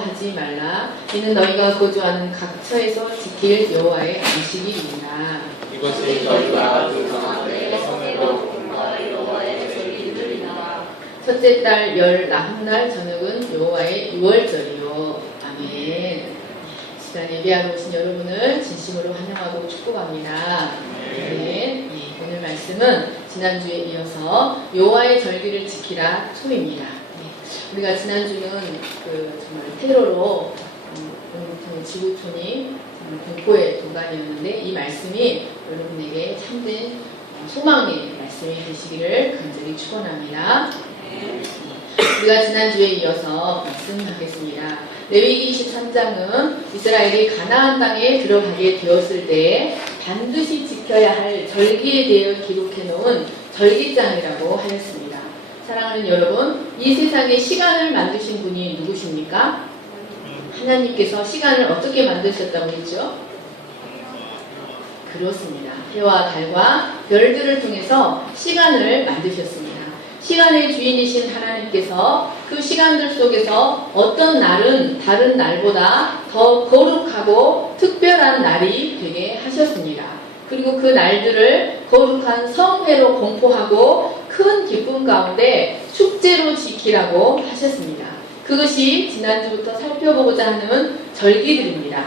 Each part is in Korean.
하지 말라. 이는 너희가 거주하는 각처에서 지킬 여호와의 안식일이니라. 이것은 너희가 조상한테 성내로 공부할 여호와의 절기들이니라. 첫째 달 열 나흔날 저녁은 여호와의 유월절이요. 아멘. 시간 예배하러 오신 여러분을 진심으로 환영하고 축복합니다. 아멘. 오늘 말씀은 지난주에 이어서 여호와의 절기를 지키라 초입니다. 우리가 지난주는 정말 테러로 지구촌이 공포의 동간이었는데 이 말씀이 여러분에게 참된 소망의 말씀이 되시기를 간절히 축원합니다. 우리가 지난주에 이어서 말씀하겠습니다. 레위기 23장은 이스라엘이 가나안 땅에 들어가게 되었을 때 반드시 지켜야 할 절기에 대해 기록해 놓은 절기장이라고 하였습니다. 사랑하는 여러분, 이 세상에 시간을 만드신 분이 누구십니까? 하나님께서 시간을 어떻게 만드셨다고 했죠? 그렇습니다. 해와 달과 별들을 통해서 시간을 만드셨습니다. 시간의 주인이신 하나님께서 그 시간들 속에서 어떤 날은 다른 날보다 더 거룩하고 특별한 날이 되게 하셨습니다. 그리고 그 날들을 거룩한 성회로 공포하고 큰 기쁨 가운데 축제로 지키라고 하셨습니다. 그것이 지난주부터 살펴보고자 하는 절기들입니다.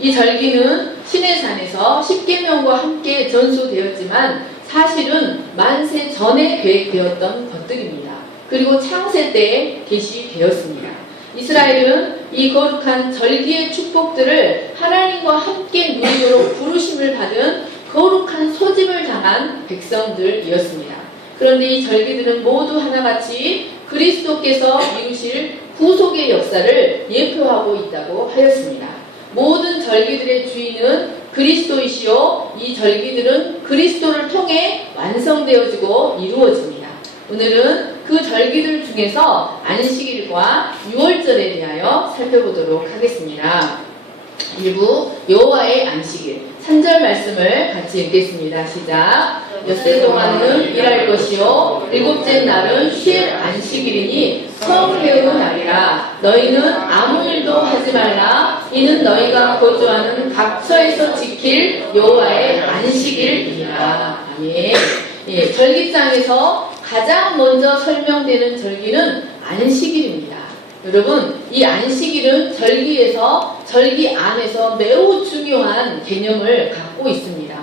이 절기는 시내산에서 십계명과 함께 전수되었지만 사실은 만세 전에 계획되었던 것들입니다. 그리고 창세 때에 계시되었습니다. 이스라엘은 이 거룩한 절기의 축복들을 하나님과 함께 누리도록 부르심을 받은 거룩한 소집을 당한 백성들이었습니다. 그런데 이 절기들은 모두 하나같이 그리스도께서 이루실 구속의 역사를 예표하고 있다고 하였습니다. 모든 절기들의 주인은 그리스도이시요 이 절기들은 그리스도를 통해 완성되어지고 이루어집니다. 오늘은 그 절기들 중에서 안식일과 유월절에 대하여 살펴보도록 하겠습니다. 1부 여호와의 안식일 3절 말씀을 같이 읽겠습니다. 시작. 엿새 동안은 일할 것이요 일곱째 날은 쉴 안식일이니 성회의 날이라. 너희는 아무 일도 하지 말라. 이는 너희가 거주하는 각처에서 지킬 여호와의 안식일이니라. 아멘. 절기장에서 가장 먼저 설명되는 절기는 안식일입니다. 여러분, 이 안식일은 절기 안에서 매우 중요한 개념을 갖고 있습니다.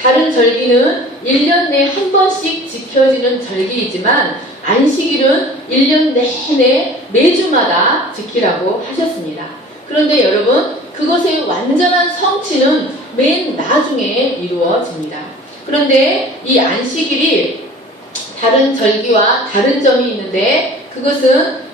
다른 절기는 1년 내에 한 번씩 지켜지는 절기이지만 안식일은 1년 내내 매주마다 지키라고 하셨습니다. 그런데 여러분, 그것의 완전한 성취는 맨 나중에 이루어집니다. 그런데 이 안식일이 다른 절기와 다른 점이 있는데 그것은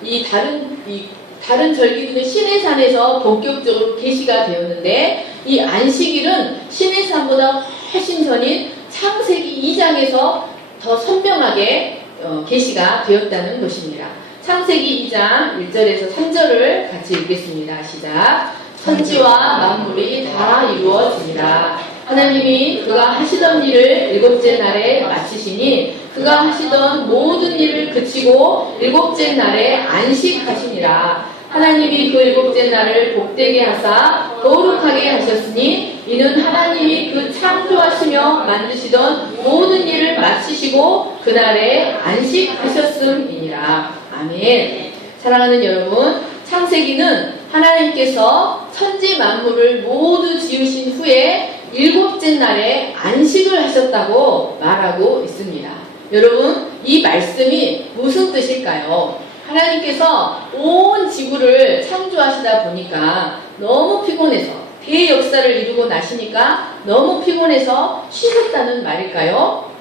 다른 절기들은 시내산에서 본격적으로 계시가 되었는데 이 안식일은 시내산보다 훨씬 전인 창세기 2장에서 더 선명하게 계시가 되었다는 것입니다. 창세기 2장 1절에서 3절을 같이 읽겠습니다. 시작. 천지와 만물이 다 이루어지니라. 하나님이 그가 하시던 일을 일곱째 날에 마치시니 그가 하시던 모든 일을 그치고 일곱째 날에 안식하시니라. 하나님이 그 일곱째 날을 복되게 하사 거룩하게 하셨으니 이는 하나님이 그 창조하시며 만드시던 모든 일을 마치시고 그날에 안식하셨음이니라. 아멘. 사랑하는 여러분, 창세기는 하나님께서 천지 만물을 모두 지으신 후에 일곱째 날에 안식을 하셨다고 말하고 있습니다. 여러분, 이 말씀이 무슨 뜻일까요? 하나님께서 온 지구를 창조하시다 보니까 너무 피곤해서 대역사를 이루고 나시니까 너무 피곤해서 쉬셨다는 말일까요?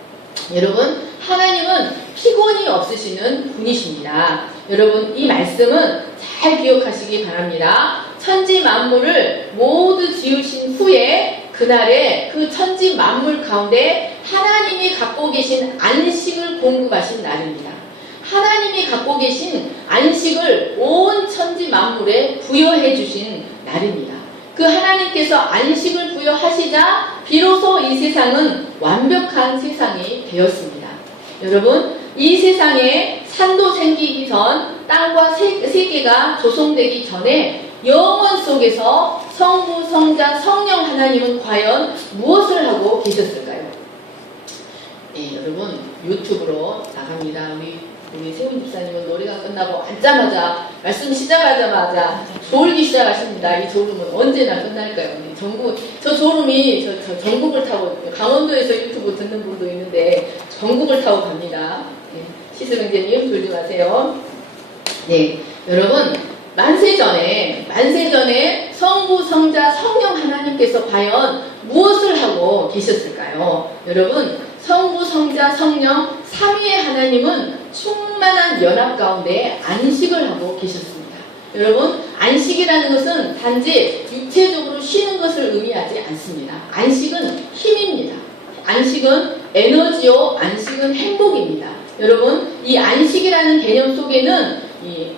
여러분, 하나님은 피곤이 없으시는 분이십니다. 여러분, 이 말씀은 잘 기억하시기 바랍니다. 천지 만물을 모두 지으신 후에 그날에 그 천지 만물 가운데 하나님이 갖고 계신 안식을 공급하신 날입니다. 하나님이 갖고 계신 안식을 온 천지 만물에 부여해 주신 날입니다. 그 하나님께서 안식을 부여하시자 비로소 이 세상은 완벽한 세상이 되었습니다. 여러분, 이 세상에 산도 생기기 전 땅과 세계가 조성되기 전에 영원 속에서 성부, 성자, 성령 하나님은 과연 무엇을 하고 계셨을까요? 네, 여러분 유튜브로 나갑니다. 우리 세훈 집사님은 노래가 끝나고 앉자마자 말씀 시작하자마자 졸기 시작하십니다. 이 졸음은 언제나 끝날까요? 저 졸음이 저 전국을 타고 강원도에서 유튜브 듣는 분도 있는데 전국을 타고 갑니다. 네, 시스명제님 졸지 마세요. 네, 여러분 만세전에 성부, 성자, 성령 하나님께서 과연 무엇을 하고 계셨을까요? 여러분 성부, 성자, 성령 삼위의 하나님은 충만한 연합 가운데 안식을 하고 계셨습니다. 여러분 안식이라는 것은 단지 육체적으로 쉬는 것을 의미하지 않습니다. 안식은 힘입니다. 안식은 에너지요, 안식은 행복입니다. 여러분 이 안식이라는 개념 속에는 이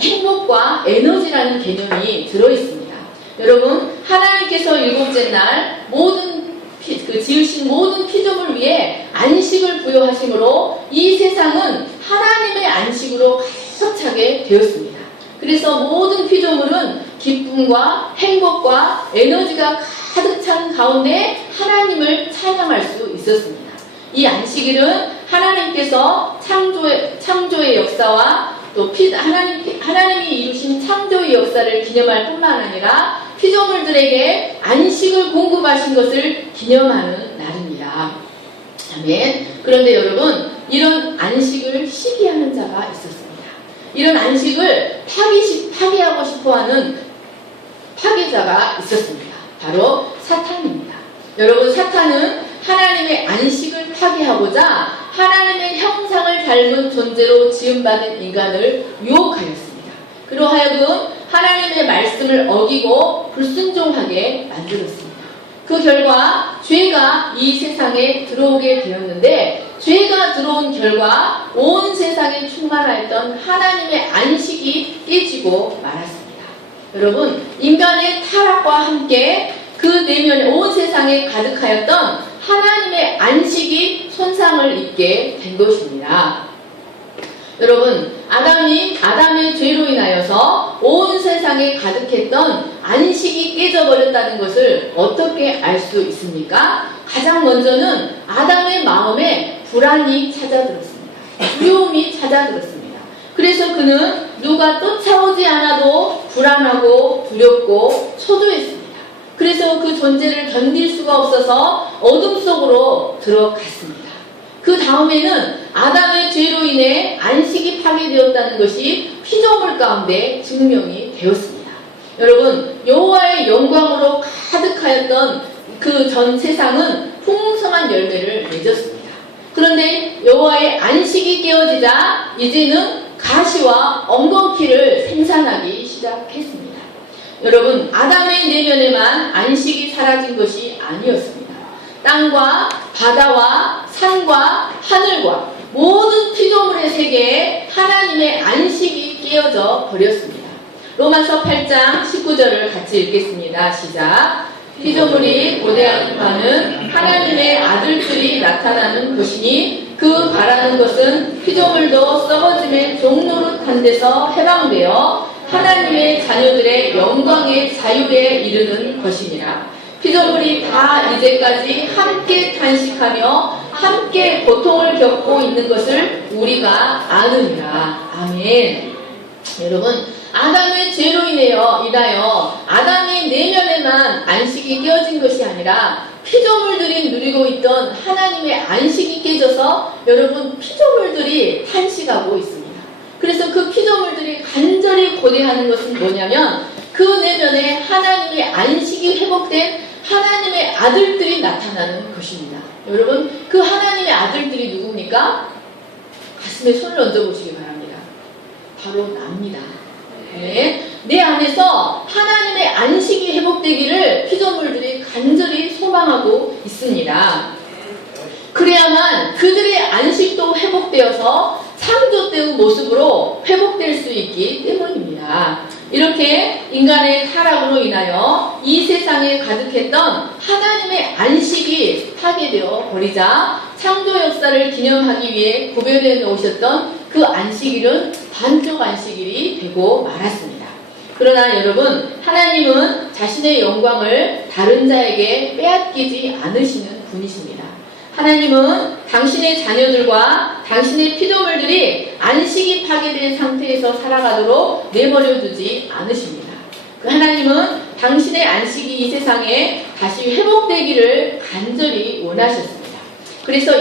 행복과 에너지라는 개념이 들어있습니다. 여러분 하나님께서 일곱째 날 지으신 모든 피조물 위에 안식을 부여하심으로 이 세상은 하나님의 안식으로 가득 차게 되었습니다. 그래서 모든 피조물은 기쁨과 행복과 에너지가 가득 찬 가운데 하나님을 찬양할 수 있었습니다. 이 안식일은 하나님께서 창조의 역사와 또 하나님이 이루신 창조의 역사를 기념할 뿐만 아니라 피조물들에게 안식을 공급하신 것을 기념하는 날입니다. 아멘. 그런데 여러분 이런 안식을 시기하는 자가 있었습니다. 이런 안식을 파괴하고 싶어하는 파괴자가 있었습니다. 바로 사탄입니다. 여러분 사탄은 하나님의 안식을 파괴하고자 하나님의 형상을 닮은 존재로 지음받은 인간을 유혹하였습니다. 그러하여금 하나님의 말씀을 어기고 불순종하게 만들었습니다. 그 결과 죄가 이 세상에 들어오게 되었는데 죄가 들어온 결과 온 세상에 충만하였던 하나님의 안식이 깨지고 말았습니다. 여러분 인간의 타락과 함께 그 내면에 온 세상에 가득하였던 하나님의 안식이 손상을 입게 된 것입니다. 여러분 아담의 죄로 인하여서 온 세상에 가득했던 안식이 깨져버렸다는 것을 어떻게 알 수 있습니까? 가장 먼저는 아담의 마음에 불안이 찾아들었습니다. 두려움이 찾아들었습니다. 그래서 그는 누가 쫓아오지 않아도 불안하고 두렵고 초조했습니다. 그래서 그 존재를 견딜 수가 없어서 어둠 속으로 들어갔습니다. 그 다음에는 아담의 죄로 인해 안식이 파괴되었다는 것이 피조물 가운데 증명이 되었습니다. 여러분 여호와의 영광으로 가득하였던 그 전 세상은 풍성한 열매를 맺었습니다. 그런데 여호와의 안식이 깨어지자 이제는 가시와 엉겅퀴를 생산하기 시작했습니다. 여러분 아담의 내면에만 안식이 사라진 것이 아니었습니다. 땅과 바다와 산과 하늘과 모든 피조물의 세계에 하나님의 안식이 깨어져 버렸습니다. 로마서 8장 19절을 같이 읽겠습니다. 시작. 피조물이 고대하는 바는 하나님의 아들들이 나타나는 것이니 그 바라는 것은 피조물도 썩어짐의 종노릇한 데서 해방되어 하나님의 자녀들의 영광의 자유에 이르는 것이니라. 피조물이 다 이제까지 함께 탄식하며 함께 고통을 겪고 있는 것을 우리가 아느니라. 아멘. 여러분 아담의 죄로 인하여 아담의 내면에만 안식이 깨어진 것이 아니라 피조물들이 누리고 있던 하나님의 안식이 깨져서 여러분 피조물들이 탄식하고 있습니다. 그래서 그 피조물들이 간절히 고대하는 것은 뭐냐면 그 내면에 하나님의 안식이 회복된 하나님의 아들들이 나타나는 것입니다. 여러분 그 하나님의 아들들이 누굽니까? 가슴에 손을 얹어보시기 바랍니다. 바로 납니다. 네. 내 안에서 하나님의 안식이 회복되기를 피조물들이 간절히 소망하고 있습니다. 그래야만 그들의 안식도 회복되어서 창조 때의 모습으로 회복될 수 있기 때문입니다. 이렇게 인간의 타락으로 인하여 이 세상에 가득했던 하나님의 안식이 파괴되어 버리자 창조 역사를 기념하기 위해 구별해 놓으셨던 그 안식일은 반쪽 안식일이 되고 말았습니다. 그러나 여러분, 하나님은 자신의 영광을 다른 자에게 빼앗기지 않으시는 분이십니다. 하나님은 당신의 자녀들과 당신의 피조물들이 안식이 파괴된 상태에서 살아가도록 내버려 두지 않으십니다. 그 하나님은 당신의 안식이 이 세상에 다시 회복되기를 간절히 원하셨습니다. 그래서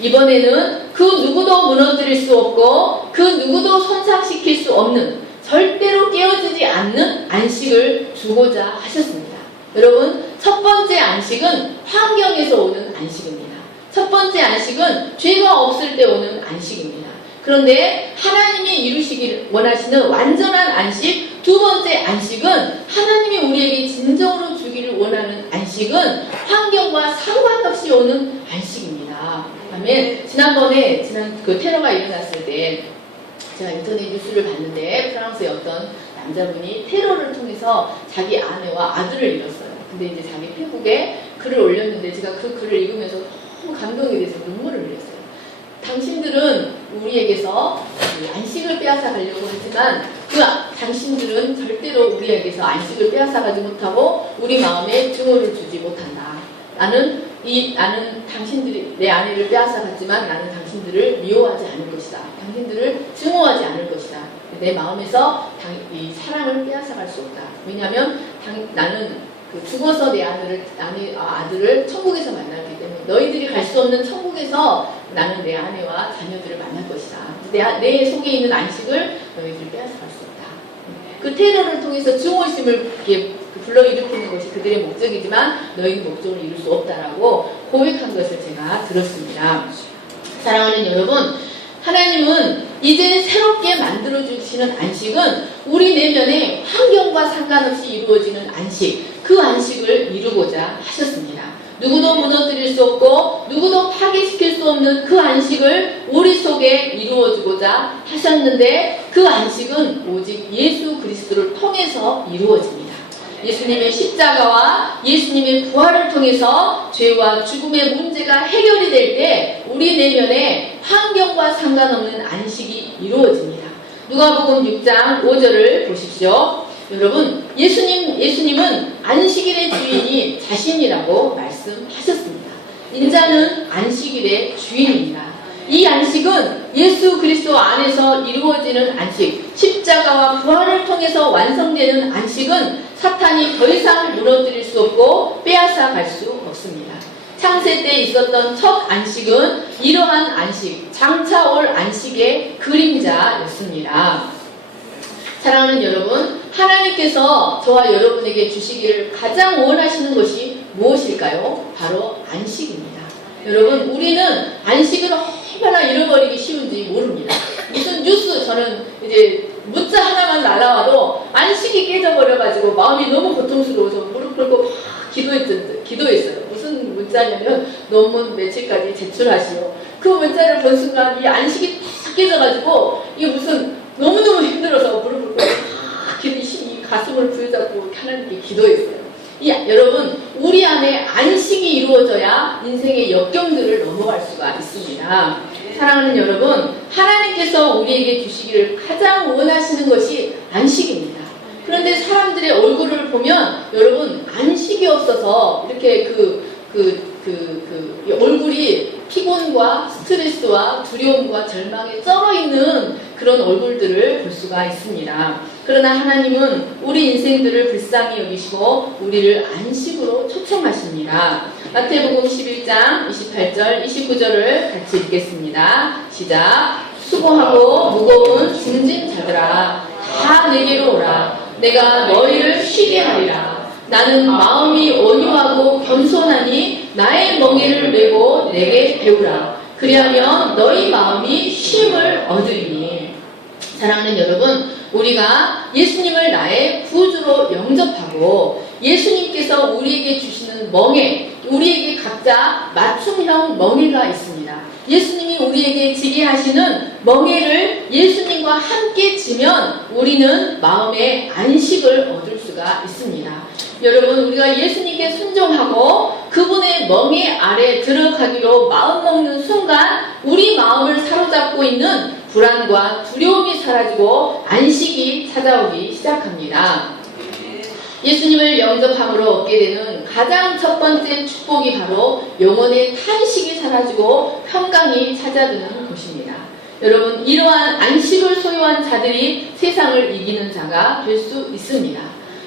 이번에는 그 누구도 무너뜨릴 수 없고 그 누구도 손상시킬 수 없는 절대로 깨어지지 않는 안식을 주고자 하셨습니다. 여러분, 첫 번째 안식은 환경에서 오는 안식입니다. 첫 번째 안식은 죄가 없을 때 오는 안식입니다. 그런데 하나님이 이루시길 원하시는 완전한 안식, 두 번째 안식은 하나님이 우리에게 진정으로 주기를 원하는 안식은 환경과 상관없이 오는 안식입니다. 아멘. 지난번에 그 테러가 일어났을 때 제가 인터넷 뉴스를 봤는데 프랑스의 어떤 남자분이 테러를 통해서 자기 아내와 아들을 잃었어요. 근데 이제 자기 페북에 글을 올렸는데 제가 그 글을 읽으면서 너무 감동이 돼서 눈물을 흘렸어요. 당신들은 우리에게서 안식을 빼앗아 가려고 하지만 당신들은 절대로 우리에게서 안식을 빼앗아가지 못하고 우리 마음에 증오를 주지 못한다. 나는 당신들이 내 아내를 빼앗아 갔지만 나는 당신들을 미워하지 않을 것이다. 당신들을 증오하지 않을 것이다. 내 마음에서 이 사랑을 빼앗아 갈 수 없다. 왜냐하면 나는 죽어서 내 아들을 천국에서 만났기 때문에 너희들이 갈 수 없는 천국에서 나는 내 아내와 자녀들을 만날 것이다. 내 속에 있는 안식을 너희들이 빼앗아 갈 수 없다. 그 테러를 통해서 증오심을 불러일으키는 것이 그들의 목적이지만 너희는 목적을 이룰 수 없다라고 고백한 것을 제가 들었습니다. 사랑하는 여러분, 하나님은 이제 새롭게 만들어주시는 안식은 우리 내면의 환경과 상관없이 이루어지는 안식, 그 안식을 이루고자 하셨습니다. 누구도 무너뜨릴 수 없고 누구도 파괴시킬 수 없는 그 안식을 우리 속에 이루어주고자 하셨는데 그 안식은 오직 예수 그리스도를 통해서 이루어집니다. 예수님의 십자가와 예수님의 부활을 통해서 죄와 죽음의 문제가 해결이 될 때 우리 내면에 환경과 상관없는 안식이 이루어집니다. 누가복음 6장 5절을 보십시오. 여러분, 예수님은 안식일의 주인이 자신이라고 말씀하셨습니다. 인자는 안식일의 주인입니다. 이 안식은 예수 그리스도 안에서 이루어지는 안식, 십자가와 부활을 통해서 완성되는 안식은 사탄이 더 이상 무너뜨릴 수 없고 빼앗아 갈 수 없습니다. 창세 때 있었던 첫 안식은 이러한 안식, 장차 올 안식의 그림자였습니다. 사랑하는 여러분, 하나님께서 저와 여러분에게 주시기를 가장 원하시는 것이 무엇일까요? 바로 안식입니다. 여러분, 우리는 안식을 얼마나 잃어버리기 쉬운지 모릅니다. 무슨 뉴스, 저는 이제 문자 하나만 날라와도 안식이 깨져버려가지고 마음이 너무 고통스러워서 무릎 꿇고 막 기도했어요. 무슨 문자냐면 논문 며칠까지 제출하시오. 그 문자를 본 순간 이 안식이 다 깨져가지고 이게 무슨 너무너무 힘들어서 무릎 꿇고 이 가슴을 부여잡고 하나님께 기도했어요. 여러분, 우리 안에 안식이 이루어져야 인생의 역경들을 넘어갈 수가 있습니다. 사랑하는 여러분, 하나님께서 우리에게 주시기를 가장 원하시는 것이 안식입니다. 그런데 사람들의 얼굴을 보면 여러분, 안식이 없어서 이렇게 얼굴이 피곤과 스트레스와 두려움과 절망에 쩔어있는 그런 얼굴들을 볼 수가 있습니다. 그러나 하나님은 우리 인생들을 불쌍히 여기시고 우리를 안식으로 초청하십니다. 마태복음 11장 28절 29절을 같이 읽겠습니다. 시작. 수고하고 무거운 짐진 자들아 다 내게로 오라. 내가 너희를 쉬게 하리라. 나는 마음이 온유하고 겸손하니 나의 멍에를 메고 내게 배우라. 그리하면 너희 마음이 쉼을 얻으리니. 사랑하는 여러분, 우리가 예수님을 나의 구주로 영접하고 예수님께서 우리에게 주시는 멍에, 우리에게 각자 맞춤형 멍에가 있습니다. 예수님이 우리에게 지게 하시는 멍에를 예수님과 함께 지면 우리는 마음의 안식을 얻을 수가 있습니다. 여러분, 우리가 예수님께 순종하고 그분의 멍에 아래 들어가기로 마음먹는 순간 우리 마음을 사로잡고 있는 불안과 두려움이 사라지고 안식이 찾아오기 시작합니다. 예수님을 영접함으로 얻게 되는 가장 첫 번째 축복이 바로 영혼의 탄식이 사라지고 평강이 찾아드는 것입니다. 여러분, 이러한 안식을 소유한 자들이 세상을 이기는 자가 될 수 있습니다.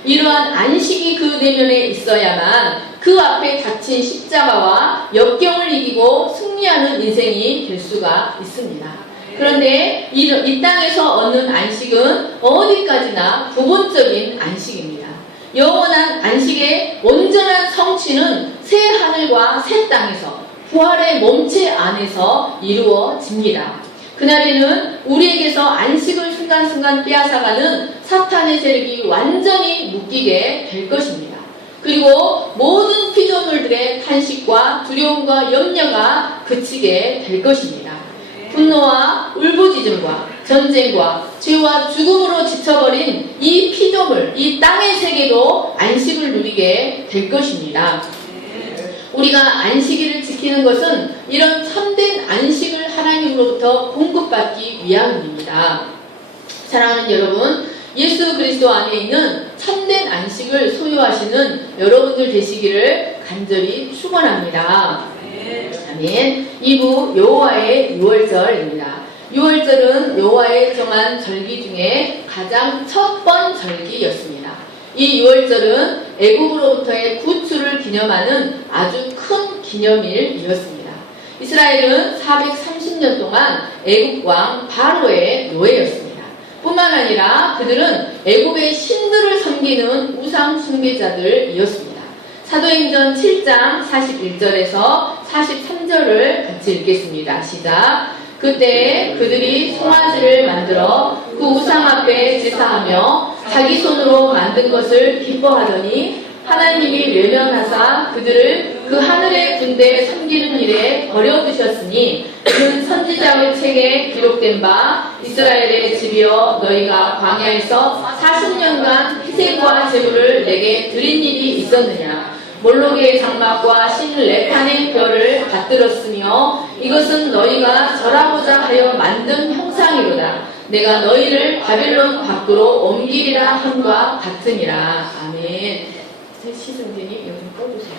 이러한 안식이 그 내면에 있어야만 그 앞에 닥친 십자가와 역경을 이기고 승리하는 인생이 될 수가 있습니다. 그런데 이 땅에서 얻는 안식은 어디까지나 부분적인 안식입니다. 영원한 안식의 온전한 성취는 새 하늘과 새 땅에서 부활의 몸체 안에서 이루어집니다. 그날에는 우리에게서 안식을 순간순간 빼앗아가는 사탄의 세력이 완전히 묶이게 될 것입니다. 그리고 모든 피조물들의 탄식과 두려움과 염려가 그치게 될 것입니다. 분노와 울부짖음과 전쟁과 죄와 죽음으로 지쳐버린 이 피조물, 이 땅의 세계도 안식을 누리게 될 것입니다. 우리가 안식일을 지키는 것은 이런 참된 안식을 하나님으로부터 공급받기 위함입니다. 사랑하는 여러분, 예수 그리스도 안에 있는 참된 안식을 소유하시는 여러분들 되시기를 간절히 축원합니다. 아멘. 2부 여호와의 유월절입니다. 유월절은 여호와의 정한 절기 중에 가장 첫 번 절기였습니다. 이 유월절은 애국으로부터의 구출을 기념하는 아주 큰 기념일이었습니다. 이스라엘은 430년 동안 애국왕 바로의 노예였습니다. 뿐만 아니라 그들은 애국의 신들을 섬기는 우상 숭배자들이었습니다. 사도행전 7장 41절에서 43절을 같이 읽겠습니다. 시작. 그때 그들이 송아지를 만들어 그 우상 앞에 제사하며 자기 손으로 만든 것을 기뻐하더니 하나님이 외면하사 그들을 그 하늘의 군대에 섬기는 일에 버려두셨으니 그 선지자의 책에 기록된 바 이스라엘의 집이여 너희가 광야에서 40년간 희생과 제물을 내게 드린 일이 있었느냐. 몰록의 장막과 신 레판의 별을 받들었으며 이것은 너희가 절하고자 하여 만든 형상이로다. 내가 너희를 바벨론 밖으로 옮기리라 함과 같으니라. 아멘. 시승진이 여기 꺼주세요.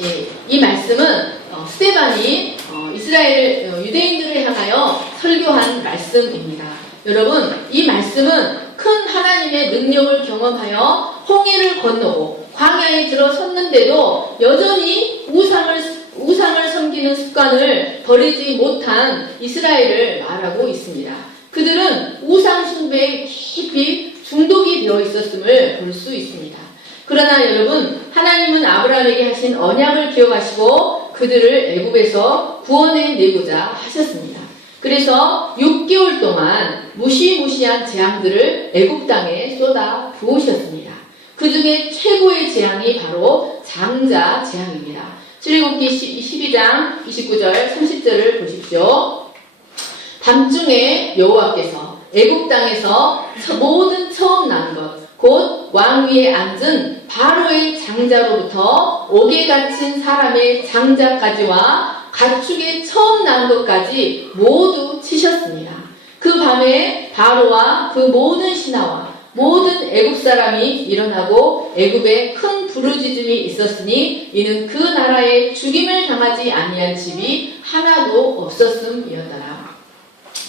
예, 이 말씀은 스데반이 이스라엘 유대인들을 향하여 설교한 말씀입니다. 여러분, 이 말씀은 큰 하나님의 능력을 경험하여 홍해를 건너고 광야에 들어섰는데도 여전히 우상을 섬기는 습관을 버리지 못한 이스라엘을 말하고 있습니다. 그들은 우상 숭배에 깊이 중독이 되어 있었음을 볼 수 있습니다. 그러나 여러분, 하나님은 아브라함에게 하신 언약을 기억하시고 그들을 애굽에서 구원해 내고자 하셨습니다. 그래서 6개월 동안 무시무시한 재앙들을 애굽 땅에 쏟아 부으셨습니다. 그 중에 최고의 재앙이 바로 장자 재앙입니다. 출애굽기 12장 29절 30절을 보십시오. 밤중에 여호와께서 애굽 땅에서 모든 처음 난 것 곧 왕위에 앉은 바로의 장자로부터 옥에 갇힌 사람의 장자까지와 가축의 처음 난 것까지 모두 치셨습니다. 그 밤에 바로와 그 모든 신하와 모든 애굽 사람이 일어나고 애굽에 큰 부르짖음이 있었으니 이는 그 나라에 죽임을 당하지 아니한 집이 하나도 없었음이었더라.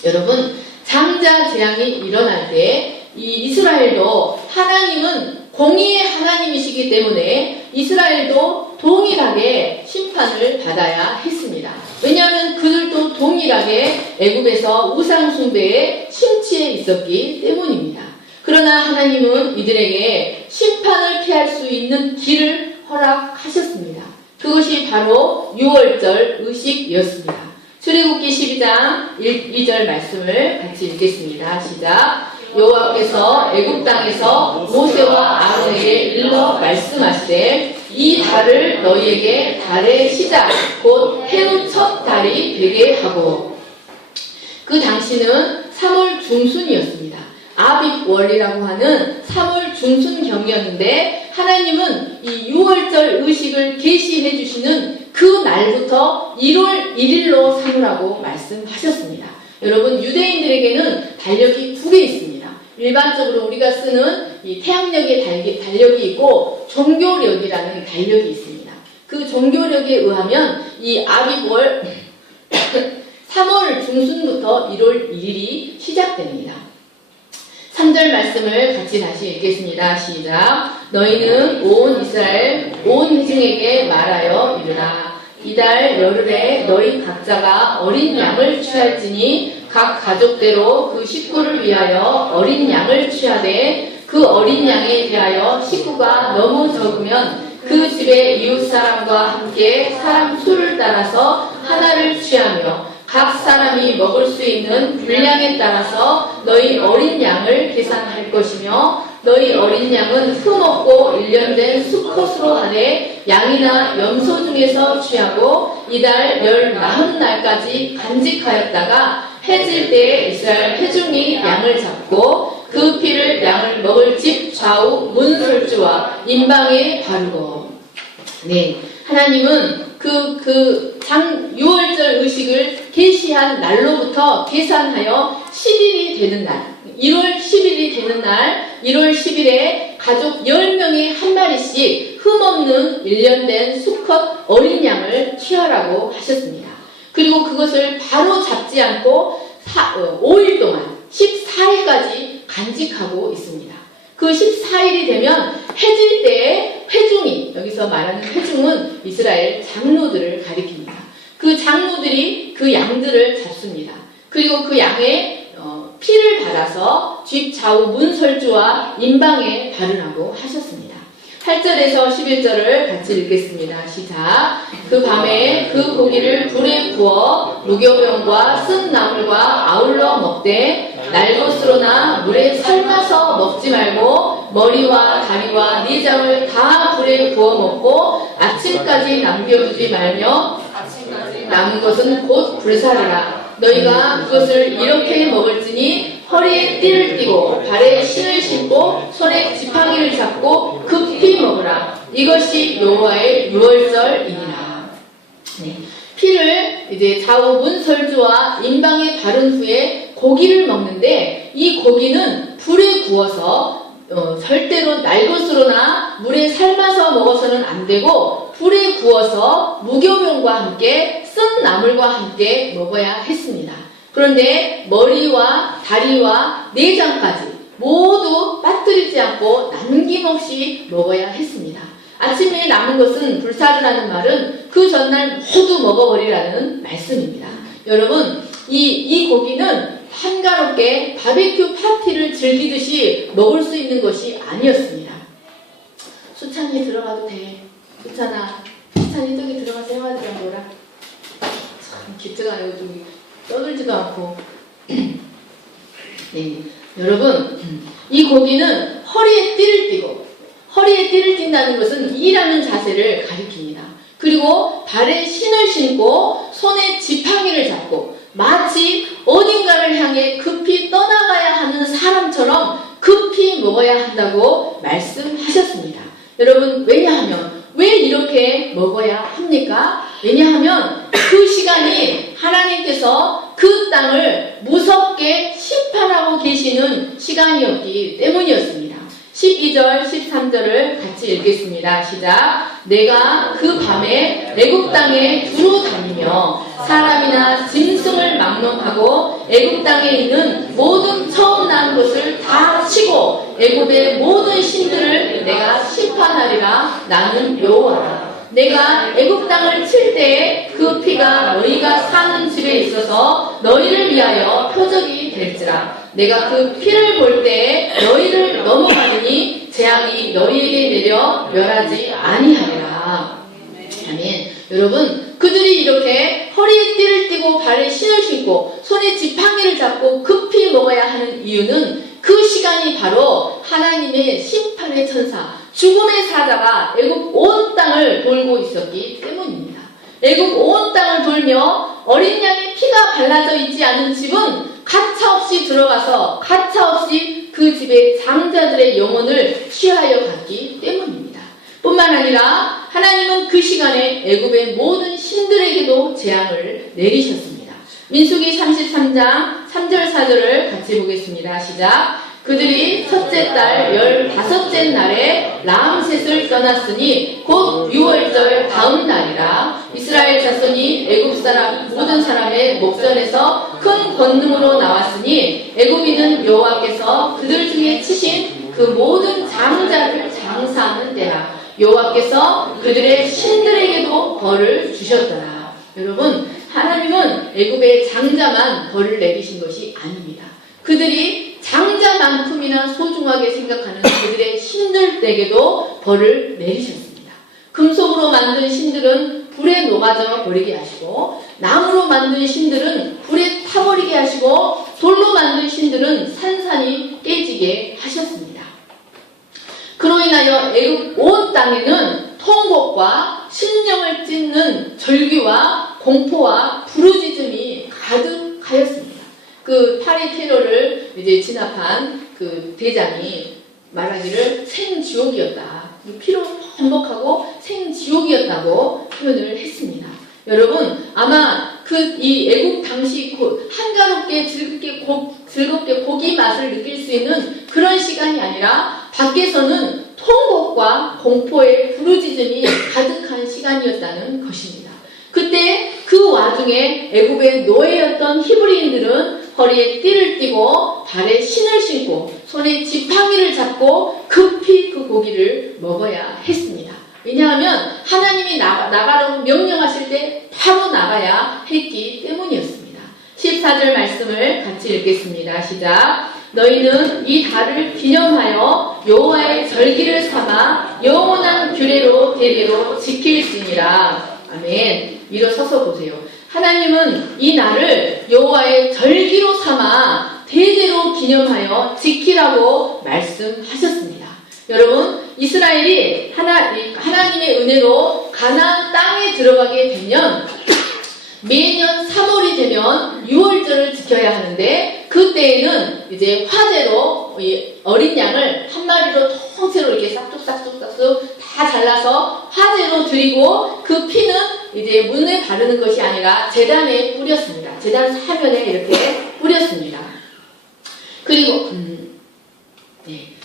여러분, 장자 재앙이 일어날 때 이 이스라엘도 하나님은 공의의 하나님이시기 때문에 이스라엘도 동일하게 심판을 받아야 했습니다. 왜냐하면 그들도 동일하게 애굽에서 우상 숭배에 심취해 있었기 때문입니다. 그러나 하나님은 이들에게 심판을 피할 수 있는 길을 허락하셨습니다. 그것이 바로 유월절 의식이었습니다. 출애굽기 12장 2절 말씀을 같이 읽겠습니다. 시작. 여호와께서 애굽 땅에서 모세와 아론에게 일러 말씀하시되 이 달을 너희에게 달의 시작 곧 해의 첫 달이 되게 하고 그 당시는 3월 중순이었습니다. 아빕월이라고 하는 3월 중순경이었는데 하나님은 이 6월절 의식을 계시해 주시는 그 날부터 1월 1일로 삼으라고 말씀하셨습니다. 여러분, 유대인들에게는 달력이 두 개 있습니다. 일반적으로 우리가 쓰는 이 태양력의 달력이 있고 종교력이라는 달력이 있습니다. 그 종교력에 의하면 이 아비월 3월 중순부터 1월 1일이 시작됩니다. 3절 말씀을 같이 다시 읽겠습니다. 시작. 너희는 온 이스라엘 온 회중에게 말하여 이르라. 이달 열흘에 너희 각자가 어린 양을 취할지니 각 가족대로 그 식구를 위하여 어린 양을 취하되 그 어린 양에 대하여 식구가 너무 적으면 그 집의 이웃 사람과 함께 사람 수를 따라서 하나를 취하며 각 사람이 먹을 수 있는 분량에 따라서 너희 어린 양을 계산할 것이며 너희 어린 양은 흠없고 일련된 수컷으로 하되 양이나 염소 중에서 취하고 이달 19날까지 간직하였다가 해질 때에 이스라엘 회중이 양을 잡고 그 피를 양을 먹을 집 좌우 문설주와 임방에 바르고. 네, 하나님은 6월절 의식을 계시한 날로부터 계산하여 10일이 되는 날, 1월 10일이 되는 날, 1월 10일에 가족 10명이 한 마리씩 흠없는 일련된 수컷 어린 양을 취하라고 하셨습니다. 그리고 그것을 바로 잡지 않고 5일 동안 14일까지 간직하고 있습니다. 그 14일이 되면 해질 때에 회중이, 여기서 말하는 회중은 이스라엘 장로들을 가리킵니다. 그 장로들이 그 양들을 잡습니다. 그리고 그 양의 피를 발라서 뒷 좌우 문설주와 임방에 바르라고 하셨습니다. 8절에서 11절을 같이 읽겠습니다. 시작. 그 밤에 그 고기를 불에 구워 무교병과 쓴 나물과 아울러 먹되 날것으로나 물에 삶아서 먹지 말고 머리와 다리와 내장을 다 불에 구워 먹고 아침까지 남겨두지 말며 남은 것은 곧 불사르라. 너희가 그것을 이렇게 먹을지니 허리에 띠를 띠고 발에 신을 신고 손에 지팡이를 잡고 급히 먹으라. 이것이 여호와의 유월절이니라. 네. 피를 이제 좌우 문설주와 임방에 바른 후에 고기를 먹는데 이 고기는 불에 구워서 절대로 날것으로나 물에 삶아서 먹어서는 안 되고 불에 구워서 무교병과 함께 쓴 나물과 함께 먹어야 했습니다. 그런데 머리와 다리와 내장까지 모두 빠뜨리지 않고 남김없이 먹어야 했습니다. 아침에 남은 것은 불사르라는 말은 그 전날 모두 먹어버리라는 말씀입니다. 여러분, 이 고기는 한가롭게 바베큐 파티를 즐기듯이 먹을 수 있는 것이 아니었습니다. 수찬이 들어가도 돼. 수찬이 저기 들어가서 해와드랑 놀아. 참 기특하네. 좀 떠들지도 않고. 네, 여러분, 이 고기는 허리에 띠를 띠고, 허리에 띠를 띈다는 것은 일하는 자세를 가리킵니다. 그리고 발에 신을 신고 손에 지팡이를 잡고 마치 어딘가를 향해 급히 떠나가야 하는 사람처럼 급히 먹어야 한다고 말씀하셨습니다. 여러분, 왜냐하면 왜 이렇게 먹어야 합니까? 왜냐하면 그 시간이 하나님께서 그 땅을 무섭게 심판하고 계시는 시간이었기 때문이었습니다. 12절, 13절을 같이 읽겠습니다. 시작. 내가 그 밤에 애굽 땅에 두루 다니며 사람이나 짐승을 막론하고 애굽 땅에 있는 모든 처음 난 것을 다 치고 애굽의 모든 신들을 내가 심판하리라. 나는 여호와라. 내가 애굽 땅을 칠 때에 그 피가 너희가 사는 집에 있어서 너희를 위하여 표적이 될지라. 내가 그 피를 볼 때에 너희를 넘어가리니 재앙이 너희에게 내려 멸하지 아니하리라. 아멘. 여러분, 그들이 이렇게 허리에 띠를 띠고 발에 신을 신고 손에 지팡이를 잡고 급히 먹어야 하는 이유는 그 시간이 바로 하나님의 심판의 천사, 죽음의 사자가 애굽 온 땅을 돌고 있었기 때문입니다. 애굽 온 땅을 돌며 어린 양의 피가 발라져 있지 않은 집은 가차없이 들어가서 가차없이 그 집의 장자들의 영혼을 취하여 갔기 때문입니다. 뿐만 아니라 하나님은 그 시간에 애굽의 모든 신들에게도 재앙을 내리셨습니다. 민수기 33장 3절 4절을 같이 보겠습니다. 시작. 그들이 첫째 달 15째 날에 라암셋을 떠났으니 곧 6월절 다음 날이라. 이스라엘 자손이 애굽 사람 모든 사람의 목전에서 큰 권능으로 나왔으니 애굽인은 여호와께서 그들 중에 치신 그 모든 장자를 장사하는 때라. 여호와께서 그들의 신들에게도 벌을 주셨더라. 여러분, 하나님은 애굽의 장자만 벌을 내리신 것이 아닙니다. 그들이 장자만큼이나 소중하게 생각하는 그들의 신들에게도 벌을 내리셨습니다. 금속으로 만든 신들은 불에 녹아져 버리게 하시고, 나무로 만든 신들은 불에 타버리게 하시고, 돌로 만든 신들은 산산이 깨지게 하셨습니다. 그로 인하여 애굽 온 땅에는 통곡과 심령을 찢는 절규와 공포와 부르짖음이 가득하였습니다. 그 파리 테러를 이제 진압한 그 대장이 말하기를 생지옥이었다. 피로 번복하고 생지옥이었다고 표현을 했습니다. 여러분, 아마 이 애국 당시 한가롭게 즐겁게 고기 맛을 느낄 수 있는 그런 시간이 아니라 밖에서는 통곡과 공포의 부르짖음이 가득한 시간이었다는 것입니다. 그때 그 와중에 애굽의 노예였던 히브리인들은 허리에 띠를 띠고 발에 신을 신고 손에 지팡이를 잡고 급히 그 고기를 먹어야 했습니다. 왜냐하면 하나님이 나가라고 명령하실 때 바로 나가야 했기 때문이었습니다. 14절 말씀을 같이 읽겠습니다. 시작. 너희는 이 달을 기념하여 여호와의 절기를 삼아 영원한 규례로 대대로 지킬지니라. 아멘. 일어서서 보세요. 하나님은 이 날을 여호와의 절기로 삼아 대대로 기념하여 지키라고 말씀하셨습니다. 여러분, 이스라엘이 하나님의 은혜로 가나안 땅에 들어가게 되면 매년 3월이 되면 6월절을 지켜야 하는데, 그때에는 이제 화제로 어린 양을 한 마리로 통째로 이렇게 싹둑싹둑 다 잘라서 화제로 드리고, 그 피는 이제 문에 바르는 것이 아니라 제단에 뿌렸습니다. 제단 사면에 이렇게 뿌렸습니다.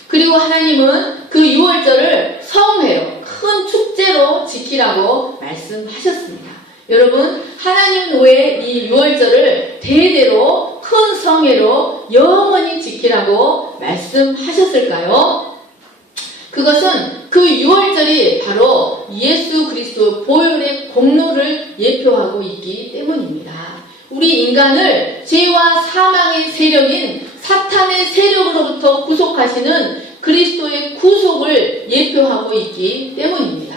그리고 하나님은 그 6월절을 성회로 큰 축제로 지키라고 말씀하셨습니다. 여러분, 하나님은 왜 이 6월절을 대대로 큰 성회로 영원히 지키라고 말씀하셨을까요? 그것은 그 6월절이 바로 예수 그리스도 보혈의 공로를 예표하고 있기 때문입니다. 우리 인간을 죄와 사망의 세력인 사탄의 세력으로부터 구속하시는 그리스도의 구속을 예표하고 있기 때문입니다.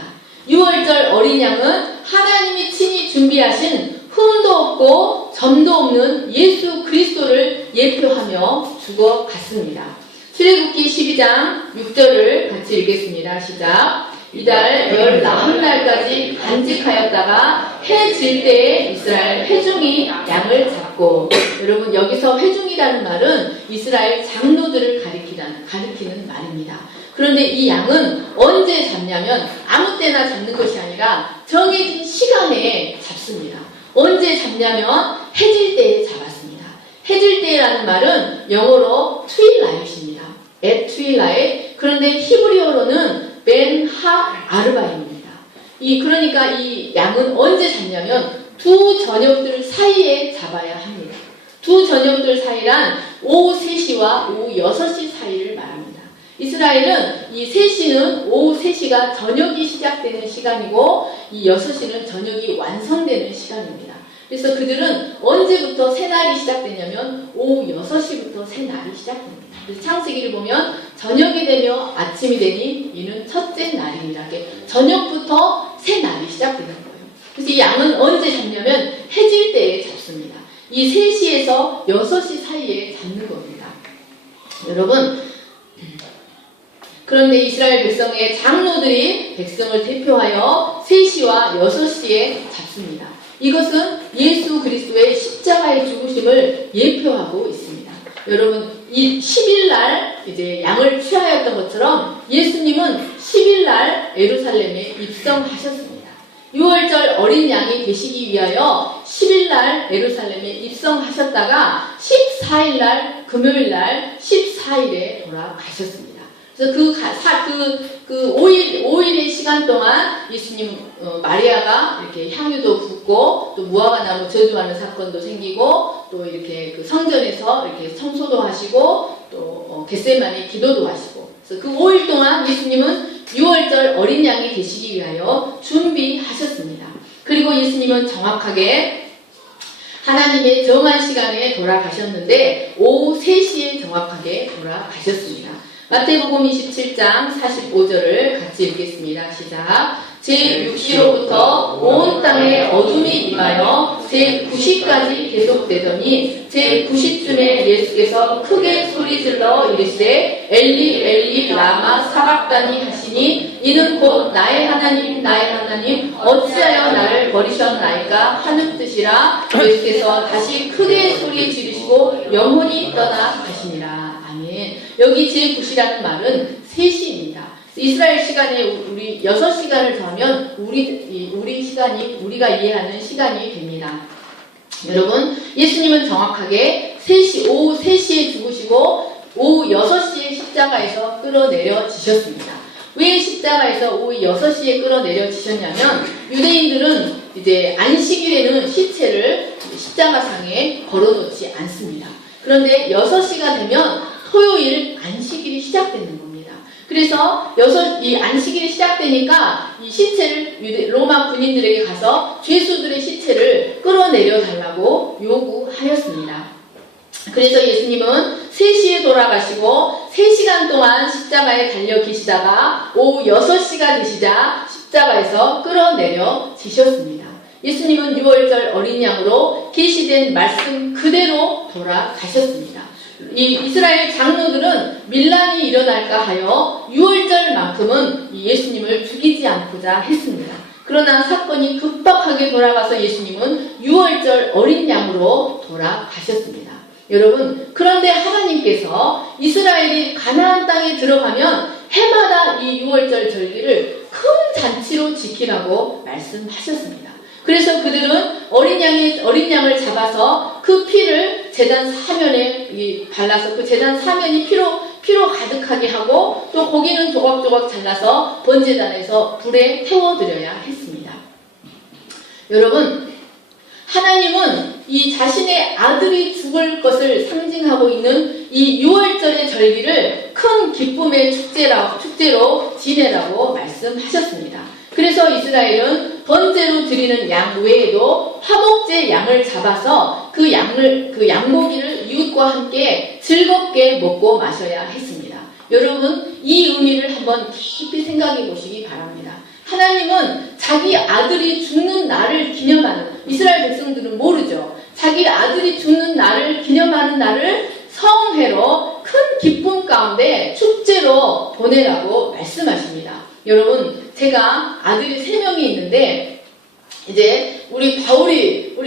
6월절 어린 양은 하나님이 친히 준비하신 흠도 없고 점도 없는 예수 그리스도를 예표하며 죽어갔습니다. 출애굽기 12장 6절을 같이 읽겠습니다. 시작. 이달 14날까지 간직하였다가 해 질 때에 이스라엘 회중이 양을 잡고, 여러분, 여기서 회중이라는 말은 이스라엘 장로들을 가리키는 말입니다. 그런데 이 양은 언제 잡냐면 아무 때나 잡는 것이 아니라 정해진 시간에 잡습니다. 언제 잡냐면 해질 때에 잡았습니다. 해질 때라는 말은 영어로 트윌라잇입니다. at twilight. 그런데 히브리어로는 벤 하 아르바입니다. 그러니까 이 양은 언제 잡냐면 두 저녁들 사이에 잡아야 합니다. 두 저녁들 사이란 오후 3시와 오후 6시 사이를 말합니다. 이스라엘은 이 3시는 오후 3시가 저녁이 시작되는 시간이고, 이 6시는 저녁이 완성되는 시간입니다. 그래서 그들은 언제부터 새날이 시작되냐면 오후 6시부터 새날이 시작됩니다. 그래서 창세기를 보면 저녁이 되며 아침이 되니 이는 첫째 날이니라. 저녁부터 새날이 시작되는 거예요. 그래서 이 양은 언제 잡냐면 해질 때에 잡습니다. 이 3시에서 6시 사이에 잡는 겁니다. 여러분, 그런데 이스라엘 백성의 장로들이 백성을 대표하여 3시와 6시에 잡습니다. 이것은 예수 그리스도의 십자가의 죽으심을 예표하고 있습니다. 여러분, 이 10일날 이제 양을 취하였던 것처럼 예수님은 10일날 예루살렘에 입성하셨습니다. 6월절 어린 양이 되시기 위하여 10일날 예루살렘에 입성하셨다가 14일날 금요일날 14일에 돌아가셨습니다. 그래서 그 5일의 시간 동안 예수님, 마리아가 이렇게 향유도 붓고, 또 무화과 나무 저주하는 사건도 생기고, 또 이렇게 그 성전에서 이렇게 청소도 하시고, 또 겟세마네 기도도 하시고, 그래서 그 5일 동안 예수님은 6월절 어린 양이 되시기 위하여 준비하셨습니다. 그리고 예수님은 정확하게 하나님의 정한 시간에 돌아가셨는데 오후 3시에 정확하게 돌아가셨습니다. 마태복음 27장 45절을 같이 읽겠습니다. 시작. 제6시로부터 온 땅에 어둠이 임하여 제9시까지 계속되더니 제9시쯤에 예수께서 크게 소리질러 이르시되 엘리 엘리 라마 사박다니 하시니 이는 곧 나의 하나님 나의 하나님 어찌하여 나를 버리셨나이까 하는 뜻이라. 예수께서 다시 크게 소리 지르시고 영혼이 떠나 가시니라. 아멘. 여기 제9시라는 말은 3시입니다. 이스라엘 시간에 우리 6시간을 더하면 우리 시간이, 우리가 이해하는 시간이 됩니다. 여러분, 예수님은 정확하게 오후 3시에 죽으시고 오후 6시에 십자가에서 끌어내려지셨습니다. 왜 십자가에서 오후 6시에 끌어내려지셨냐면, 유대인들은 이제 안식일에는 시체를 십자가상에 걸어놓지 않습니다. 그런데 6시가 되면 토요일 안식일이 시작되는 겁니다. 그래서 이 안식일이 시작되니까 이 시체를 로마 군인들에게 가서 죄수들의 시체를 끌어내려 달라고 요구하였습니다. 그래서 예수님은 3시에 돌아가시고 3시간 동안 십자가에 달려 계시다가 오후 6시가 되시자 십자가에서 끌어내려 지셨습니다. 예수님은 6월절 어린 양으로 계시된 말씀 그대로 돌아가셨습니다. 이 이스라엘 장로들은 밀란이 일어날까 하여 6월절만큼은 예수님을 죽이지 않고자 했습니다. 그러나 사건이 급박하게 돌아가서 예수님은 6월절 어린 양으로 돌아가셨습니다. 여러분, 그런데 하나님께서 이스라엘이 가나안 땅에 들어가면 해마다 이 6월절 절기를 큰 잔치로 지키라고 말씀하셨습니다. 그래서 그들은 어린 양을 잡아서 그 피를 제단 사면에 발라서 그 제단 사면이 피로 가득하게 하고, 또 고기는 조각조각 잘라서 번제단에서 불에 태워드려야 했습니다. 여러분, 하나님은 이 자신의 아들이 죽을 것을 상징하고 있는 이 6월절의 절기를 큰 기쁨의 축제로 지내라고 말씀하셨습니다. 그래서 이스라엘은 번제로 드리는 양 외에도 화목제 양을 잡아서 그 양고기를 이웃과 함께 즐겁게 먹고 마셔야 했습니다. 여러분, 이 의미를 한번 깊이 생각해 보시기 바랍니다. 하나님은 자기 아들이 죽는 날을 기념하는, 이스라엘 백성들은 모르죠. 자기 아들이 죽는 날을 기념하는 날을 성회로 큰 기쁨 가운데 축제로 보내라고 말씀하십니다. 여러분, 제가 아들이 3명이 있는데, 이제 우리 바울이를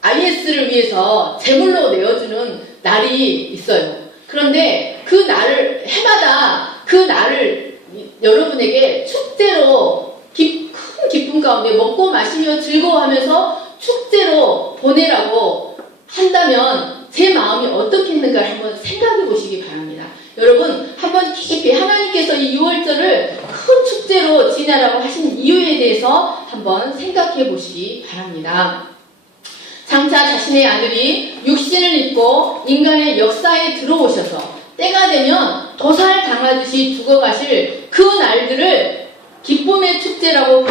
IS를 위해서 제물로 내어주는 날이 있어요. 그런데 그 날을 해마다 그 날을 여러분에게 축제로 큰 기쁨 가운데 먹고 마시며 즐거워하면서 축제로 보내라고 한다면 제 마음이 어떻게 있는가 한번 생각해 보시기 바랍니다. 여러분, 한번 깊이 하나님께서 이 6월절을 큰 축제로 지내라고 하신 이유에 대해서 한번 생각해 보시기 바랍니다. 장차 자신의 아들이 육신을 입고 인간의 역사에 들어오셔서 때가 되면 도살당하듯이 죽어가실 그 날들을 기쁨의 축제로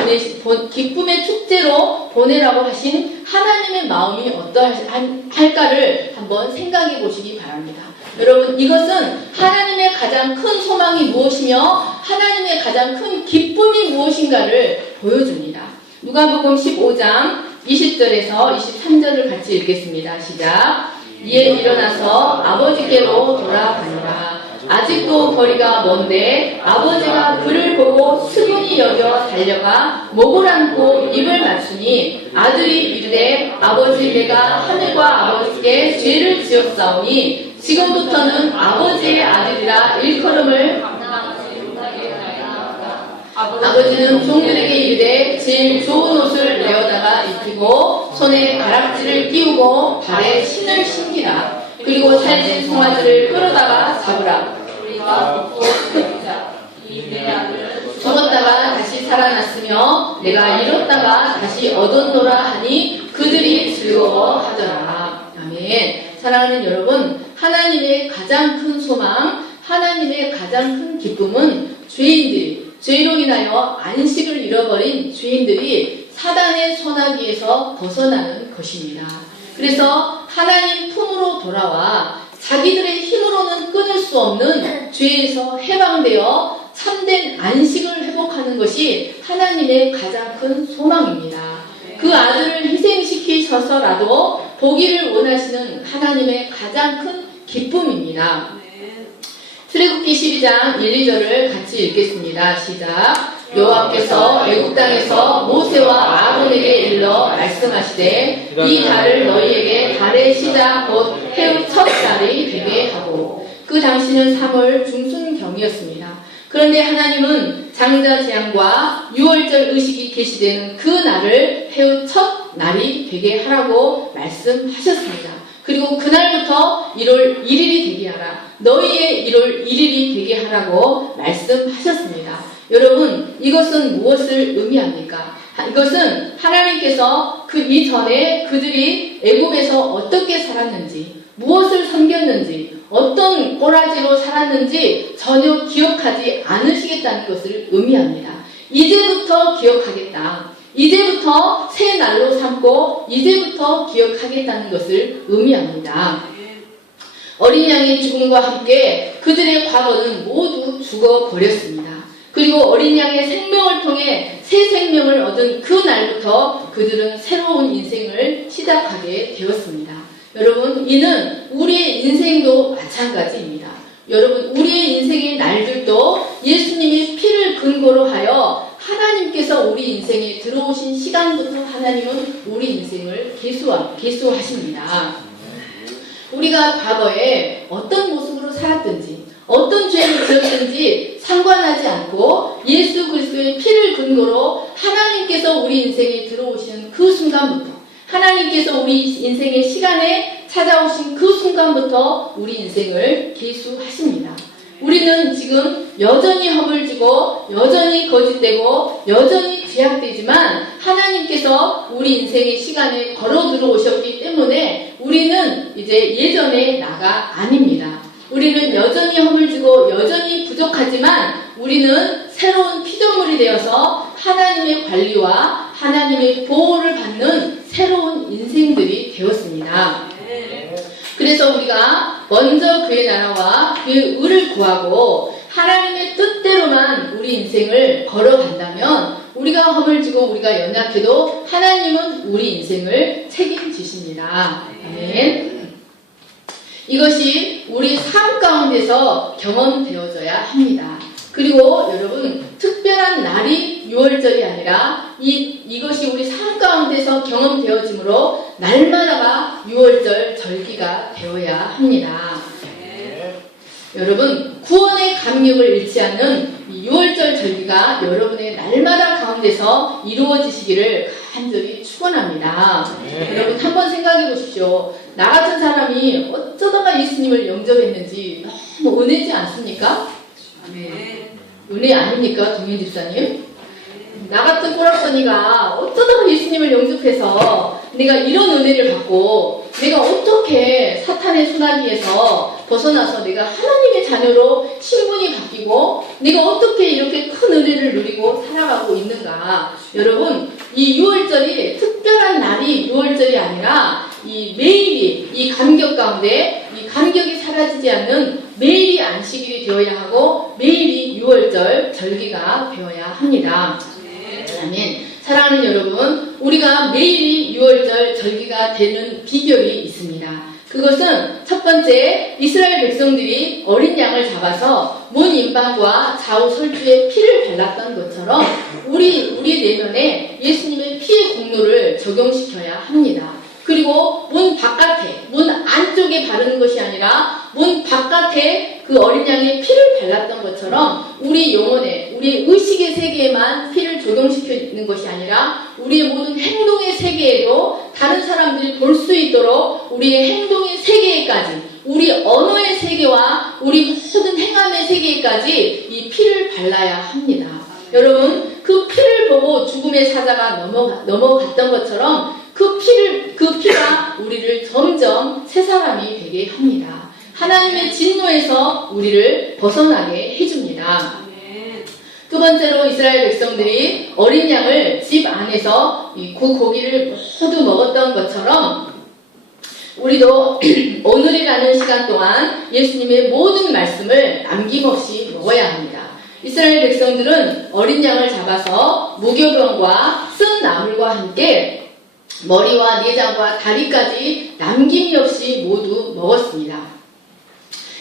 보내라고 하신 하나님의 마음이 어떠할까를 한번 생각해 보시기 바랍니다. 여러분, 이것은 하나님의 가장 큰 소망이 무엇이며 하나님의 가장 큰 기쁨이 무엇인가를 보여줍니다. 누가복음 15장 20절에서 23절을 같이 읽겠습니다. 시작. 이에 일어나서 아버지께로 돌아가니라. 아직도 거리가 먼데 아버지가 그를 보고 수군이 여겨 달려가 목을 안고 입을 맞추니 아들이 이르되 아버지, 내가 하늘과 아버지께 죄를 지었사오니 지금부터는 아버지의 아들이라 일컬음을 아버지는 종들에게 이르되 제일 좋은 옷을 내어다가 입히고 손에 가락지를 끼우고 발에 신을 신기라. 그리고 살찐 송아지를 끌어다가 잡으라. 우리가 먹고 먹자. 이내 아들은 죽었다가 다시 살아났으며 내가 잃었다가 다시 얻었노라 하니 그들이 즐거워하더라. 아멘. 사랑하는 여러분, 하나님의 가장 큰 소망, 하나님의 가장 큰 기쁨은 죄인들이, 죄로 인하여 안식을 잃어버린 죄인들이 사단의 소나기에서 벗어나는 것입니다. 그래서 하나님 품으로 돌아와 자기들의 힘으로는 끊을 수 없는 죄에서 해방되어 참된 안식을 회복하는 것이 하나님의 가장 큰 소망입니다. 그 아들을 희생시키셔서라도 보기를 원하시는 하나님의 가장 큰 기쁨입니다. 출애굽기 12장 1, 2절을 같이 읽겠습니다. 시작. 여호와께서 애굽 땅에서 모세와 아론에게 일러 말씀하시되 이 달을 너희에게 달의 시작 곧 해의 첫 달이 되게 하고. 그 당시는 3월 중순경이었습니다. 그런데 하나님은 장자 제한과 6월절 의식이 계시되는 그 날을 해의 첫 날이 되게 하라고 말씀하셨습니다. 그리고 그날부터 1월 1일이 되게 하라. 너희의 1월 1일이 되게 하라고 말씀하셨습니다. 여러분, 이것은 무엇을 의미합니까? 이것은 하나님께서 그 이전에 그들이 애굽에서 어떻게 살았는지, 무엇을 섬겼는지, 어떤 꼬라지로 살았는지 전혀 기억하지 않으시겠다는 것을 의미합니다. 이제부터 기억하겠다. 이제부터 새 날로 삼고 이제부터 기억하겠다는 것을 의미합니다. 어린 양의 죽음과 함께 그들의 과거는 모두 죽어버렸습니다. 그리고 어린 양의 생명을 통해 새 생명을 얻은 그 날부터 그들은 새로운 인생을 시작하게 되었습니다. 여러분, 이는 우리의 인생도 마찬가지입니다. 여러분, 우리의 인생의 날들도 예수님의 피를 근거로 하여 하나님께서 우리 인생에 들어오신 시간부터 하나님은 우리 인생을 계수하십니다. 우리가 과거에 어떤 모습으로 살았든지 어떤 죄를 지었든지 상관하지 않고 예수 그리스도의 피를 근거로 하나님께서 우리 인생에 들어오시는 그 순간부터, 하나님께서 우리 인생의 시간에 찾아오신 그 순간부터 우리 인생을 계수하십니다. 우리는 지금 여전히 허물지고 여전히 거짓되고 여전히 죄악되지만 하나님께서 우리 인생의 시간에 걸어 들어오셨기 때문에 우리는 이제 예전의 나가 아닙니다. 우리는 여전히 허물지고 여전히 부족하지만 우리는 새로운 피조물이 되어서 하나님의 관리와 하나님의 보호를 받는 새로운 인생들이 되었습니다. 그래서 우리가 먼저 그의 나라와 그의 의를 구하고 하나님의 뜻대로만 우리 인생을 걸어간다면 우리가 허물지고 우리가 연약해도 하나님은 우리 인생을 책임지십니다. 아멘. 이것이 우리 삶 가운데서 경험되어져야 합니다. 그리고 여러분, 특별한 날이 6월절이 아니라 이것이 우리 삶 가운데서 경험되어지므로 날마다가 6월절 절기가 되어야 합니다. 여러분, 구원의 감격을 잃지 않는 6월절 절기가 여러분의 날마다 가운데서 이루어지시기를 간절히 축원합니다. 여러분, 한번 생각해 보십시오. 나 같은 사람이 어쩌다가 예수님을 영접했는지 너무 은혜지 않습니까? 은혜 아닙니까, 동현 집사님? 나 같은 꼬락서니가 어쩌다가 예수님을 영접해서 내가 이런 은혜를 받고 내가 어떻게 사탄의 소나기에서 벗어나서 내가 하나님의 자녀로 신분이 바뀌고 내가 어떻게 이렇게 큰 은혜를 누리고 살아가고 있는가. 여러분, 이 6월절이 특별한 날이 6월절이 아니라 이 매일이 이 감격 가운데 이 감격이 사라지지 않는 매일이 안식일이 되어야 하고 매일이 6월절 절기가 되어야 합니다. 아멘. 사랑하는 여러분, 우리가 매일이 6월절 절기가 되는 비결이 있습니다. 그것은 첫 번째, 이스라엘 백성들이 어린 양을 잡아서 문 임방과 좌우 설주에 피를 발랐던 것처럼 우리 내면에 예수님의 피의 공로를 적용시켜야 합니다. 그리고 문 바깥에, 문 안쪽에 바르는 것이 아니라 문 바깥에 그 어린 양의 피를 발랐던 것처럼 우리 영혼에, 우리 의식의 세계에만 피를 적용시키는 것이 아니라 우리의 모든 행동의 세계에도 다른 사람들이 볼 수 있도록 우리의 행동의 세계에까지, 우리 언어의 세계와 우리 모든 행함의 세계에까지 이 피를 발라야 합니다. 여러분, 그 피를 보고 죽음의 사자가 넘어갔던 것처럼 그 피가 우리를 점점 새 사람이 되게 합니다. 하나님의 진노에서 우리를 벗어나게 해줍니다. 두 번째로 이스라엘 백성들이 어린 양을 집 안에서 그 고기를 모두 먹었던 것처럼 우리도 오늘이라는 시간 동안 예수님의 모든 말씀을 남김없이 먹어야 합니다. 이스라엘 백성들은 어린 양을 잡아서 무교병과 쓴 나물과 함께 머리와 내장과 다리까지 남김이 없이 모두 먹었습니다.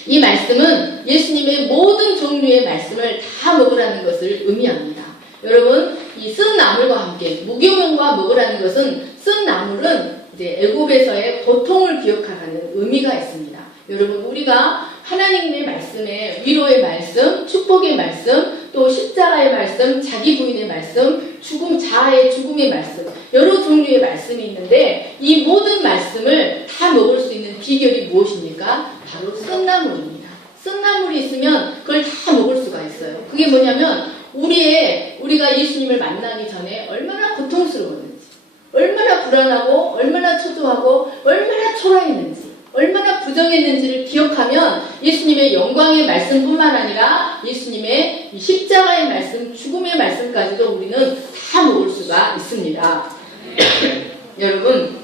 이 말씀은 예수님의 모든 종류의 말씀을 다 먹으라는 것을 의미합니다. 여러분, 이 쓴 나물과 함께 무교병과 먹으라는 것은, 쓴 나물은 이제 애굽에서의 고통을 기억하라는 의미가 있습니다. 여러분, 우리가 하나님의 말씀에 위로의 말씀, 축복의 말씀, 또 십자가의 말씀, 자기 부인의 말씀, 자아의 죽음의 말씀, 여러 종류의 말씀이 있는데 이 모든 말씀을 다 먹을 수 있는 비결이 무엇입니까? 바로 쓴나물입니다. 쓴나물이 있으면 그걸 다 먹을 수가 있어요. 그게 뭐냐면 우리가 예수님을 만나기 전에 얼마나 고통스러웠는지, 얼마나 불안하고, 얼마나 초조하고, 얼마나 초라했는지, 얼마나 부정했는지를 기억하면 예수님의 영광의 말씀뿐만 아니라 예수님의 십자가의 말씀, 죽음의 말씀까지도 우리는 다 먹을 수가 있습니다. 여러분,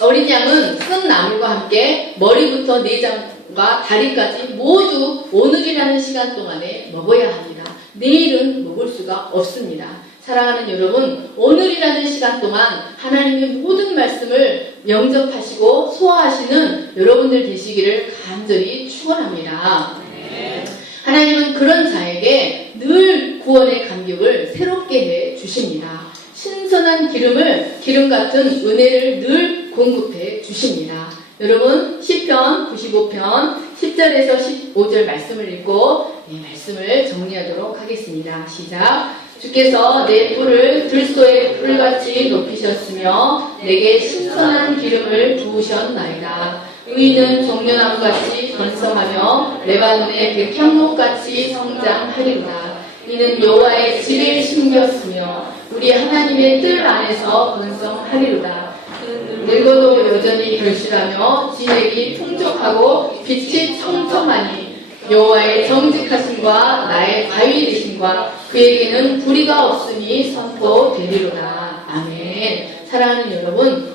어린 양은 쓴 나물과 함께 머리부터 내장과 다리까지 모두 오늘이라는 시간 동안에 먹어야 합니다. 내일은 먹을 수가 없습니다. 사랑하는 여러분, 오늘이라는 시간 동안 하나님의 모든 말씀을 영접하시고 소화하시는 여러분들 되시기를 간절히 축원합니다. 하나님은 그런 자에게 늘 구원의 감격을 새롭게 해 주십니다. 신선한 기름 같은 은혜를 늘 공급해 주십니다. 여러분, 시편 95편 10절에서 15절 말씀을 읽고 말씀을 정리하도록 하겠습니다. 시작. 주께서 내 뿔을 들소의 뿔같이 높이셨으며 내게 신선한 기름을 부으셨나이다. 의인은 종려나무같이 번성하며 레바논의 백향목같이 성장하리로다. 이는 여호와의 지를 심겼으며 우리 하나님의 뜰 안에서 번성하리로다. 늙어도 여전히 결실하며 진액이 풍족하고 빛이 청청하니 여호와의 정직하심과 나의 바위 되심과 그에게는 불의가 없으니 선포되리로다. 아멘. 사랑하는 여러분,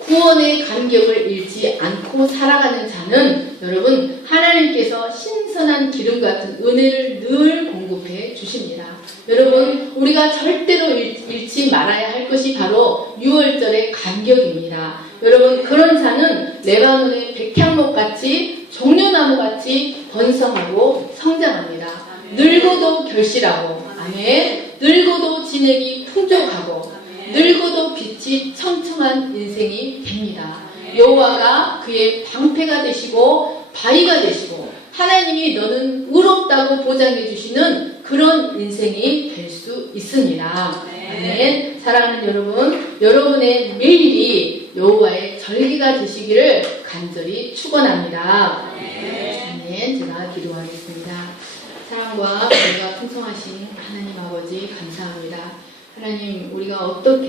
구원의 감격을 잃지 않고 살아가는 자는 여러분, 하나님께서 신선한 기름 같은 은혜를 늘 공급해 주십니다. 여러분, 우리가 절대로 잃지 말아야 할 것이 바로 6월절의 감격입니다. 여러분, 그런 자는 레바논의 백향목같이 종려나무같이 번성하고 성장합니다. 늙어도 결실하고, 아멘. 늙어도 진액이 풍족하고, 늙어도 빛이 청청한 인생이 됩니다. 여호와가 그의 방패가 되시고 바위가 되시고 하나님이 너는 의롭다고 보장해 주시는 그런 인생이 될 수 있습니다. 아멘. 사랑하는 여러분, 여러분의 매일이 여호와의 절기가 되시기를 간절히 축원합니다. 아멘. 제가 기도하겠습니다. 사랑과 은혜가 풍성하신 하나님 아버지 감사합니다. 하나님, 우리가 어떤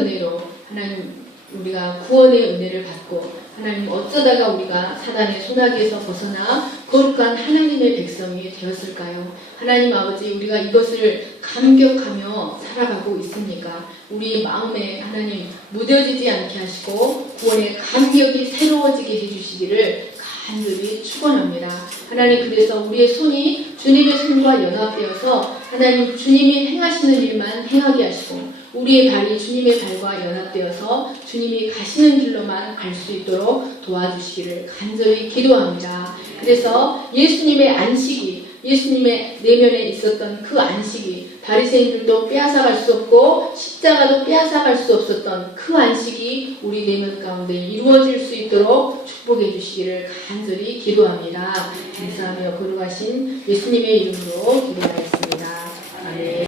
은혜로 하나님 우리가 구원의 은혜를 받고 하나님 어쩌다가 우리가 사단의 소나기에서 벗어나 거룩한 하나님의 백성이 되었을까요? 하나님 아버지, 우리가 이것을 감격하며 살아가고 있습니까? 우리 마음에 하나님 무뎌지지 않게 하시고 구원의 감격이 새로워지게 해주시기를 간절히 축원합니다. 하나님, 그래서 우리의 손이 주님의 손과 연합되어서 하나님 주님이 행하시는 일만 행하게 하시고 우리의 발이 주님의 발과 연합되어서 주님이 가시는 길로만 갈 수 있도록 도와주시기를 간절히 기도합니다. 그래서 예수님의 안식이, 예수님의 내면에 있었던 그 안식이 바리새인들도 빼앗아갈 수 없고 십자가도 빼앗아갈 수 없었던 그 안식이 우리 내면 가운데 이루어질 수 있도록 축복해 주시기를 간절히 기도합니다. 감사하며 거룩하신 예수님의 이름으로 기도하였습니다. 아멘.